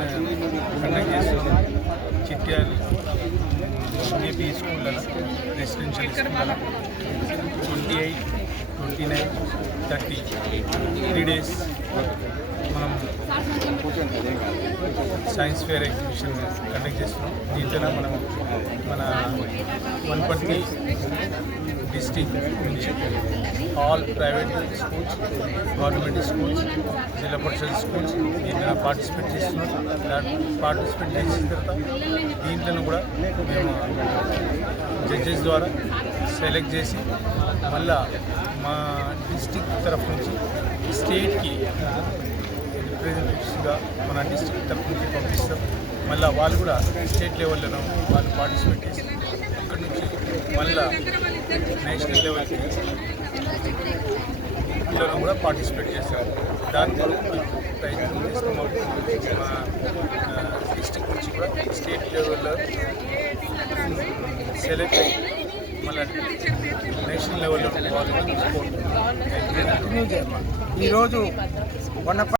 Competition conduct చేస్తున్నాం. Chityal AP స్కూళ్ళలో residential స్కూళ్ళలో 28, 29, 30 3 days మనం సైన్స్ ఫేర్ ఎగ్జిబిషన్ కండక్ట్ చేస్తున్నాం. దీంట్లో మనం మన వనపర్తి డిస్ట్రిక్ట్ నుంచి all private schools, government schools, జిల్లా పరిషత్ స్కూల్స్ దీంట్లో పార్టిసిపేట్ చేస్తున్నాం. పార్టిసిపేట్ చేసిన తర్వాత దీంట్లో కూడా మేము జడ్జెస్ ద్వారా సెలెక్ట్ చేసి మళ్ళా మా డిస్ట్రిక్ట్ తరఫు నుంచి స్టేట్కి రిప్రజెంటేటివ్స్గా మన డిస్ట్రిక్ట్ తరఫు నుంచి పంపిస్తాం. మళ్ళీ వాళ్ళు కూడా స్టేట్ లెవెల్లో వాళ్ళు పార్టిసిపేట్ చేసి అక్కడి నుంచి మళ్ళీ నేషనల్ లెవెల్కి కూడా పార్టిసిపేట్ చేస్తారు. దాని కొరకు ప్రయత్నం చేస్తున్నాం. మా డిస్ట్రిక్ట్ నుంచి కూడా స్టేట్ లెవెల్లో సెలెక్ట్ అయ్యి మళ్ళీ నేషనల్ లెవెల్లో వాళ్ళు ఈరోజు